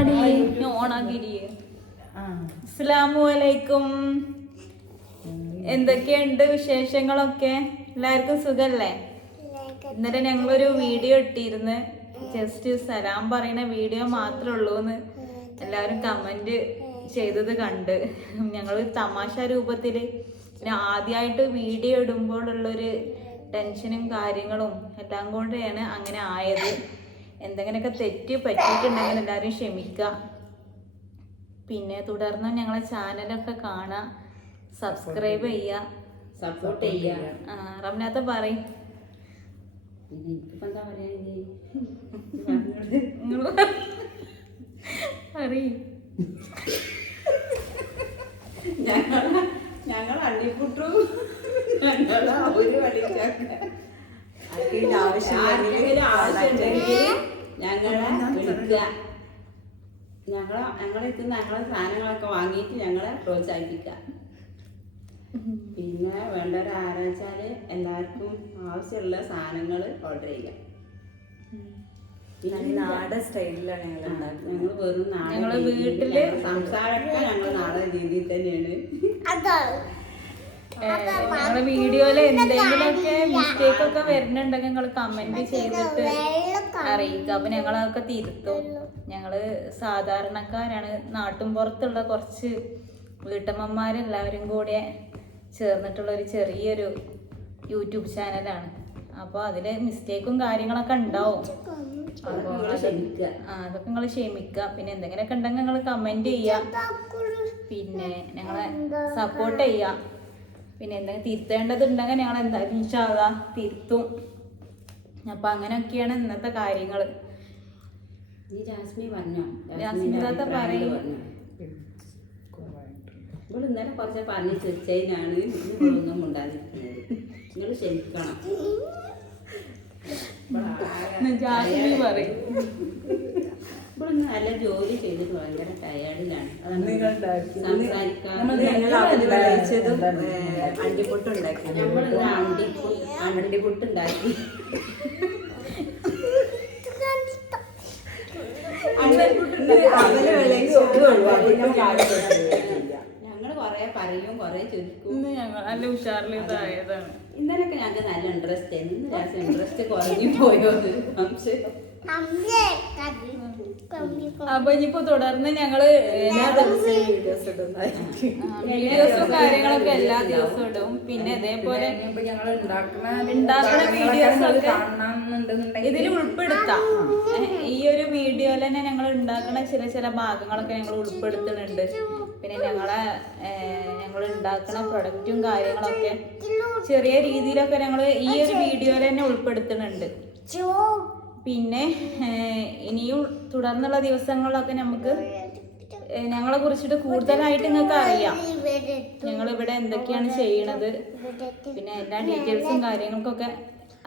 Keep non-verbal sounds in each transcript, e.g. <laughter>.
ആടി ഓണാക്കിരിയെ അസ്സലാമു അലൈക്കും. എന്തൊക്കെയുണ്ട് വിശേഷങ്ങളൊക്കെ? എല്ലാവർക്കും സുഖല്ലേ? ഇന്നലെ ഞങ്ങളൊരു വീഡിയോ ഇട്ടിരുന്ന്. ജസ്റ്റ് സലാം പറയുന്ന വീഡിയോ മാത്രമേ ഉള്ളൂ എന്ന് എല്ലാവരും കമന്റ് ചെയ്തത് കണ്ട്. ഞങ്ങൾ തമാശ രൂപത്തിൽ പിന്നെ ആദ്യമായിട്ട് വീഡിയോ ഇടുമ്പോഴുള്ളൊരു ടെൻഷനും കാര്യങ്ങളും എല്ലാം കൊണ്ടാണ് അങ്ങനെ ആയത്. എന്തെങ്കിലുമൊക്കെ തെറ്റ് പറ്റിയിട്ടുണ്ടെങ്കിൽ എല്ലാവരും ക്ഷമിക്കുക. പിന്നെ തുടർന്ന് ഞങ്ങളെ ചാനലൊക്കെ കാണുക. സബ്സ്ക്രൈബ് ചെയ്യുക. സപ്പോർട്ട് ചെയ്യുക. റംനാത്ത പറയും. പറയാ ഞങ്ങൾ ഞങ്ങൾ അള്ളിപ്പുട്ടു. ഞങ്ങൾ ഒരു ഞങ്ങളെ വിളിക്കുക ഞങ്ങളെ ഞങ്ങളെ എത്തുന്ന ഞങ്ങളെ സാധനങ്ങളൊക്കെ വാങ്ങിയിട്ട് ഞങ്ങളെ പ്രോത്സാഹിപ്പിക്കുക. പിന്നെ വേണ്ട ഒരു ആരാച്ചാൽ എല്ലാവർക്കും ആവശ്യമുള്ള സാധനങ്ങൾ ഓർഡർ ചെയ്യാം നാടൻ സ്റ്റൈലിലാണ് ഞങ്ങൾ ഞങ്ങൾ വെറും നാടൻ വീട്ടിൽ സംസാരമൊക്കെ ഞങ്ങൾ നാടൻ രീതിയിൽ തന്നെയാണ്. ഞങ്ങളെ വീഡിയോയിൽ എന്തെങ്കിലുമൊക്കെ മിസ്റ്റേക്ക് ഒക്കെ വരുന്നുണ്ടെങ്കിൽ നിങ്ങൾ കമന്റ് ചെയ്തിട്ട് അറിയിക്കുക അപ്പൊ ഞങ്ങളതൊക്കെ തിരുത്തും. ഞങ്ങൾ സാധാരണക്കാരാണ്. നാട്ടും പുറത്തുള്ള കുറച്ച് വീട്ടമ്മമാരെല്ലാവരും കൂടെ ചേർന്നിട്ടുള്ള ഒരു ചെറിയൊരു യൂട്യൂബ് ചാനലാണ്. അപ്പോൾ അതിൽ മിസ്റ്റേക്കും കാര്യങ്ങളൊക്കെ ഉണ്ടാവും. അപ്പോൾ ആ അതൊക്കെ നിങ്ങൾ ക്ഷമിക്കുക പിന്നെ എന്തെങ്കിലുമൊക്കെ ഉണ്ടെങ്കിൽ നിങ്ങൾ കമന്റ് ചെയ്യുക പിന്നെ ഞങ്ങളെ സപ്പോർട്ട് ചെയ്യുക പിന്നെ എന്തെങ്കിലും തിരുത്തേണ്ടതുണ്ടെങ്കിൽ ഞങ്ങൾ എന്തായാലും ഇൻഷാല്ലാ തിരുത്തും. അപ്പൊ അങ്ങനെയൊക്കെയാണ് ഇന്നത്തെ കാര്യങ്ങൾ ജാസ്മി പറഞ്ഞോ? ജാസ്മിൻ താത്ത പറയും. ഇവിടെ ഇന്നലെ കുറച്ച് പറഞ്ഞ് ചിരിച്ചതിനാണ് ഇവളൊന്നും ഉണ്ടാതിരിക്കുന്നത് നിങ്ങൾ ക്ഷമിക്കണം. ജാസ്മി പറയും. <laughs> ഇന്ന് നല്ല ജോലി ചെയ്തിട്ട് ഭയങ്കര ടയേർഡിലാണ് ഉണ്ടാക്കി നമ്മൾ ഞങ്ങൾ കൊറേ പറയും കൊറേ ചുരുക്കും നല്ല ഉഷാറിൽ ഇതായതാണ് ഞങ്ങൾക്ക് നല്ല ഇൻട്രസ്റ്റ് ആയിരുന്നു. ഇന്ന് ഇൻട്രസ്റ്റ് കുറഞ്ഞു പോയോ സംശയം അപ്പൊ ഇനിയിപ്പോ തുടർന്ന് ഞങ്ങൾ വീഡിയോസ് ഇടുന്നതായിരിക്കും. വീഡിയോസും കാര്യങ്ങളൊക്കെ എല്ലാ ദിവസവും ഇടും. പിന്നെ ഇതേപോലെ ഉണ്ടാക്കുന്ന വീഡിയോസ് ഒക്കെ ഇതിൽ ഉൾപ്പെടുത്താം. ഈ ഒരു വീഡിയോയിൽ തന്നെ ഞങ്ങൾ ഉണ്ടാക്കുന്ന ചില ചില ഭാഗങ്ങളൊക്കെ ഞങ്ങൾ ഉൾപ്പെടുത്തുന്നുണ്ട്. പിന്നെ ഞങ്ങളെ ഞങ്ങൾ ഉണ്ടാക്കുന്ന പ്രൊഡക്റ്റും കാര്യങ്ങളൊക്കെ ചെറിയ രീതിയിലൊക്കെ ഞങ്ങൾ ഈ ഒരു വീഡിയോയിൽ തന്നെ ഉൾപ്പെടുത്തുന്നുണ്ട്. പിന്നെ ഇനിയും തുടർന്നുള്ള ദിവസങ്ങളിലൊക്കെ നമുക്ക് ഞങ്ങളെ കുറിച്ചിട്ട് കൂടുതലായിട്ട് നിങ്ങൾക്ക് അറിയാം. ഞങ്ങൾ ഇവിടെ എന്തൊക്കെയാണ് ചെയ്യണത് പിന്നെ എല്ലാ ഡീറ്റെയിൽസും കാര്യങ്ങൾക്കൊക്കെ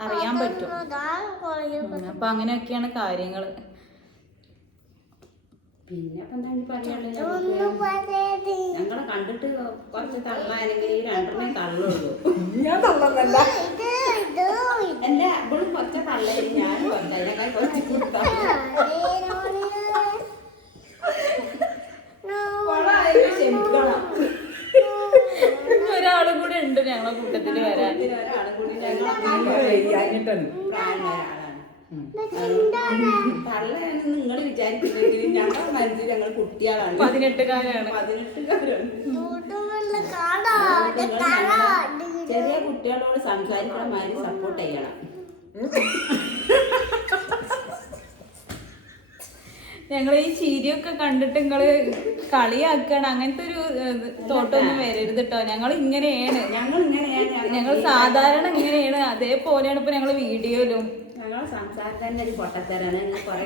അറിയാൻ പറ്റും. അപ്പൊ അങ്ങനെയൊക്കെയാണ് കാര്യങ്ങൾ പിന്നെ ഞങ്ങളെ കണ്ടിട്ട് കുറച്ച് തള്ളാനെങ്കിൽ രണ്ടെണ്ണം തള്ളുള്ളൂ. ഞാൻ അല്ല ഇവളും കൊച്ച ഒരാളും കൂടെ ഉണ്ട് ഞങ്ങളെ കൂട്ടത്തിൽ വരാൻ. ഒരാളും കൂടി തള്ളയാണ് നിങ്ങൾ വിചാരിക്കുന്നെങ്കിൽ ഞങ്ങളുടെ മനസ്സിൽ ഞങ്ങൾ കുട്ടികളാണ്. പതിനെട്ടുകാരാണ്. പതിനെട്ടുകാരാണ് ചെറിയ കുട്ടികളോട് സംസാരിക്കണ മാതിരി സപ്പോർട്ട് ചെയ്യണം. ഞങ്ങൾ ഈ ചിരിയൊക്കെ കണ്ടിട്ട് നിങ്ങൾ കളിയാക്കണം. അങ്ങനത്തെ ഒരു തോട്ടൊന്നും വരരുത് കേട്ടോ ഞങ്ങൾ ഇങ്ങനെയാണ്. ഞങ്ങൾ ഇങ്ങനെയാണ് ഞങ്ങൾ സാധാരണ ഇങ്ങനെയാണ്. അതേപോലെയാണ് ഇപ്പൊ ഞങ്ങൾ വീഡിയോയിലും. ഞങ്ങൾ സംസാരം തന്നെ ഒരു പൊട്ടത്തരാണ്. നിങ്ങൾ കുറെ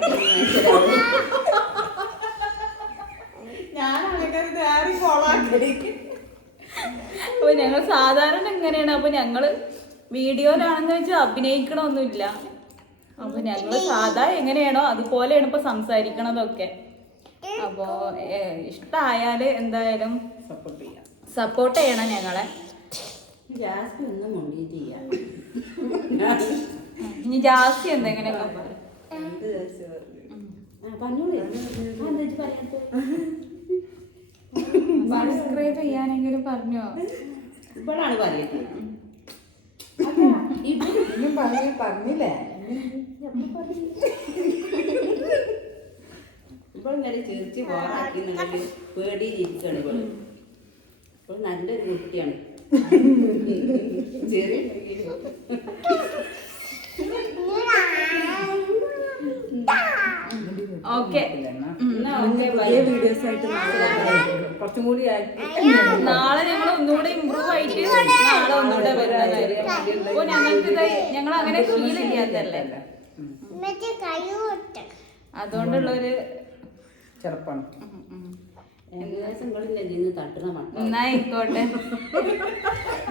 അപ്പൊ ഞങ്ങൾ സാധാരണ എങ്ങനെയാണ് അപ്പൊ ഞങ്ങൾ വീഡിയോയിലാണെന്ന് വെച്ചാൽ അഭിനയിക്കണമൊന്നുമില്ല അപ്പൊ ഞങ്ങൾ സാധാ എങ്ങനെയാണോ അതുപോലെയാണ് ഇപ്പൊ സംസാരിക്കണതൊക്കെ. അപ്പോൾ ഇഷ്ടായാൽ എന്തായാലും സപ്പോർട്ട് ചെയ്യാം. സപ്പോർട്ട് ചെയ്യണം ഞങ്ങളെ. ഇനി ജാസ്തി എന്തെങ്കിലും പറ ആ, പറഞ്ഞോളൂ ആ, എന്താ ഇജ്ജ് സബ്സ്ക്രൈബ് ചെയ്യാനെങ്കിലും പറഞ്ഞോ? ഇവളാണ് പറയുന്നത് ഇന്നും പറഞ്ഞ് പറഞ്ഞില്ലേ? ഇവളിങ്ങനെ ചിരിച്ച് പോറാക്കി എന്നുണ്ടെങ്കിൽ പേടിയിലിരിക്കുകയാണ് ഇവൾ. ഇവൾ നല്ലൊരു കുട്ടിയാണ്. ചെറിയ ഓക്കെ പുതിയ വീഡിയോസ് ആയിട്ട്. കുറച്ചും കൂടി നാളെ ഞങ്ങൾ ഒന്നുകൂടെ ഇമ്പ്രൂവ് ആയിട്ട് നാളെ ഒന്നുകൂടെ വരുന്നതായിരിക്കും അപ്പൊ ഞങ്ങൾക്ക് ഞങ്ങൾ അങ്ങനെ ശീലമില്ലാത്തല്ലേ അതുകൊണ്ടുള്ളൊരു ഒരു മട്ട എന്നായിക്കോട്ടെ.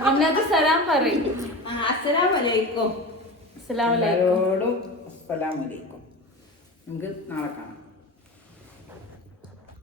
ഒന്നത് സലാം പറയും. അസ്സലാമലൈക്കും അസ്സലാമലൈക്കും എല്ലാവരോടും അസ്സലാമലൈക്കും നമുക്ക് നാളെ കാണാം.